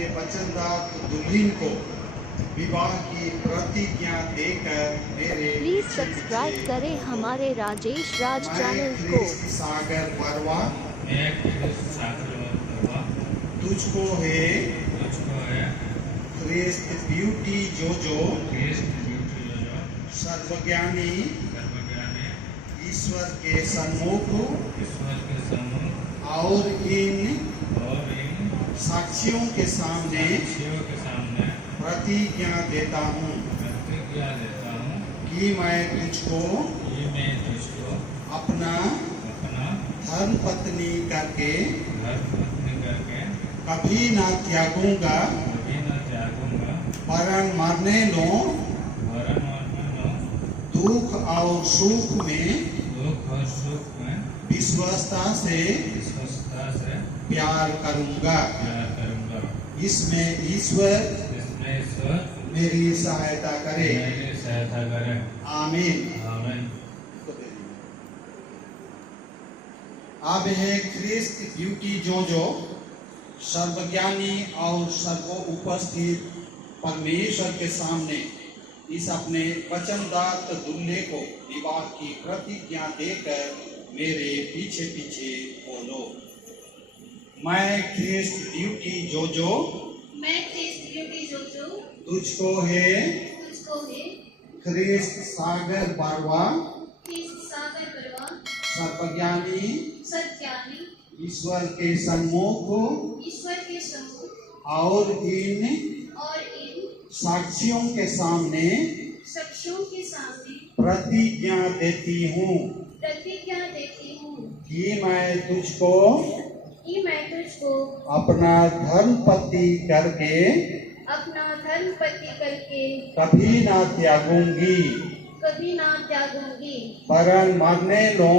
अपने वचनदार दुल्हन को विवाह की प्रतिज्ञा देकर मेरे प्लीज सब्सक्राइब करें हमारे राजेश राज चैनल को। सागर परवा तुझको है ख्रिस्त ब्यूटी जो सर्वज्ञानी ईश्वर के सम्मुख और इन साक्षियों के सामने प्रतिज्ञा देता हूँ कि मैं तुझको अपना धर्म पत्नी करके कभी ना त्यागूंगा, वरन मरने लो दुख और सुख में विश्वस्ता से प्यार करूंगा। इसमें ईश्वर मेरी सहायता करे। आमीन। अब है ख्रिस्त ब्यूटी जो सर्वज्ञानी और सर्व उपस्थित परमेश्वर के सामने इस अपने वचनदात दुल्हे को विवाह की प्रतिज्ञा देकर मेरे पीछे पीछे बोलो। मैं ख्रिस्त ब्यूटी जो तुझको है ख्रिस्त सागर परवा सर्वज्ञानी ईश्वर के सम्मुख और इन साक्षियों के सामने प्रतिज्ञा देती हूँ कि मैं तुझको अपना धर्म पति करके कभी ना त्यागूंगी, वरन मरने लो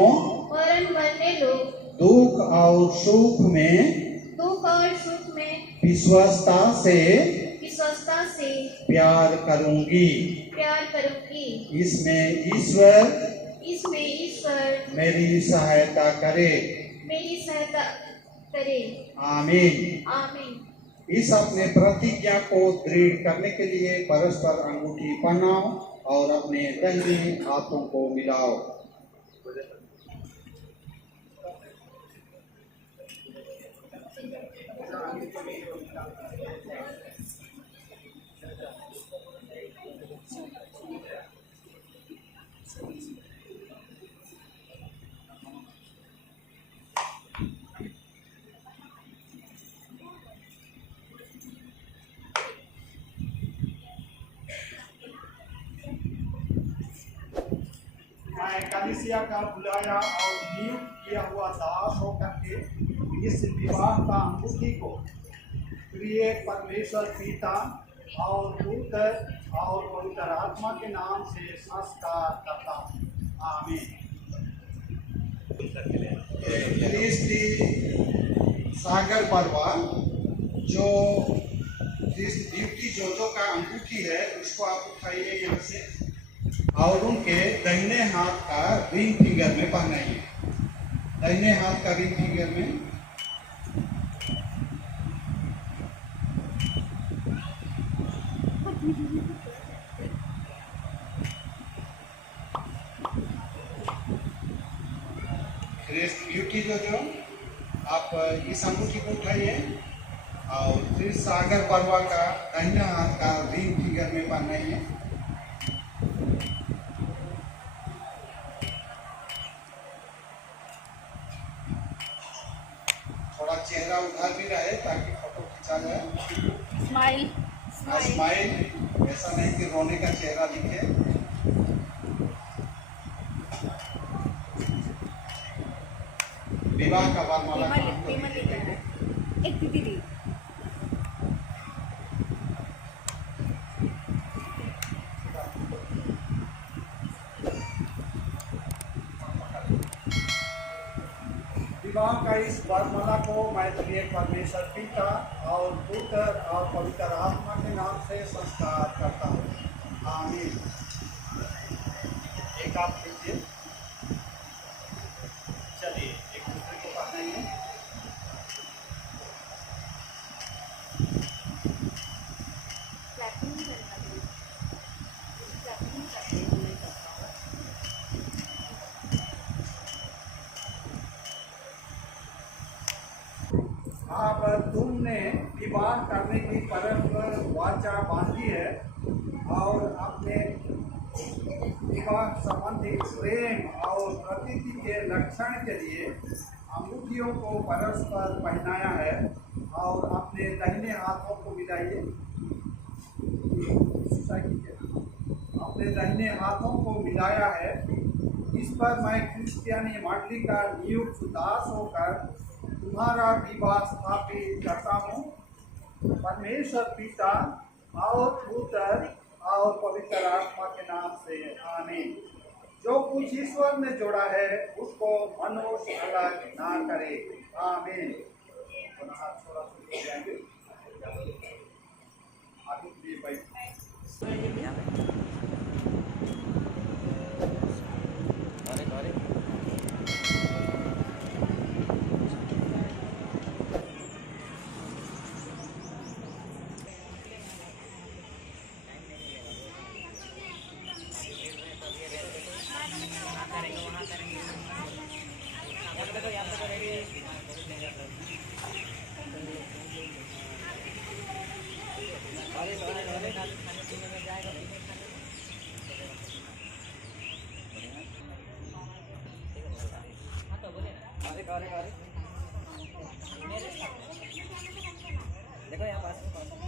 दुख और सुख में विश्वस्ता से प्यार करूंगी। इसमें ईश्वर मेरी सहायता करे। आमीन। इस अपने प्रतिज्ञा को दृढ़ करने के लिए परस्पर अंगूठी पहनाओ और अपने दाहिने हाथों को मिलाओ। कलीसिया का बुलाया और नियुक्त किया हुआ दास होकर के इस विवाह का अंगूठी को प्रिय परमेश्वर पिता और पुत्र और पवित्र आत्मा के नाम से संस्कार करता हूँ। आमीन। सागर परवा जो ख्रिस्त ब्यूटी जो का अंगूठी है उसको आप उठाइए यहाँ से और उनके दाहिने हाथ का रिंग फिंगर में पहनाइए। दाहिने हाथ का रिंग फिंगर में ख्रिस्त ब्यूटी जो आप इस अंगूठी को उठाइए और फिर सागर परवा का दाहिना हाथ का रिंग फिंगर में पहनाइए। थोड़ा चेहरा उधार भी रहे ताकि फोटो खींचा जाए। स्माइल ऐसा नहीं कि रोने का चेहरा दिखे। विवाह का वरमाला एक दीदी विवाह का इस वरमाला को मैं प्रिय परमेश्वर पिता और पुत्र और पवित्र आत्मा के नाम से संस्कार करता हूँ। आमीन। एक आप लीजिए। चलिए एक दूसरे को पहनाइए। करने की परम वाचा बांधी है और अपने विवाह संबंधी प्रेम और प्रतीति के लक्षण के लिए अंगूठियों को परस्पर पहनाया है और अपने दाहिने हाथों को मिलाइए। अपने दाहिने हाथों को मिलाया है। इस पर मैं क्रिश्चियनी मंडली का नियुक्त दास होकर तुम्हारा विवाह स्थापित करता हूँ। परमेश्वर पिता और पुत्र और पवित्र आत्मा के नाम से आमीन। जो कुछ ईश्वर ने जोड़ा है उसको मनुष्य अलग ना करे। आमीन। हाथ थोड़ा सा जाएंगे आगे के लिए देखो यहाँ पास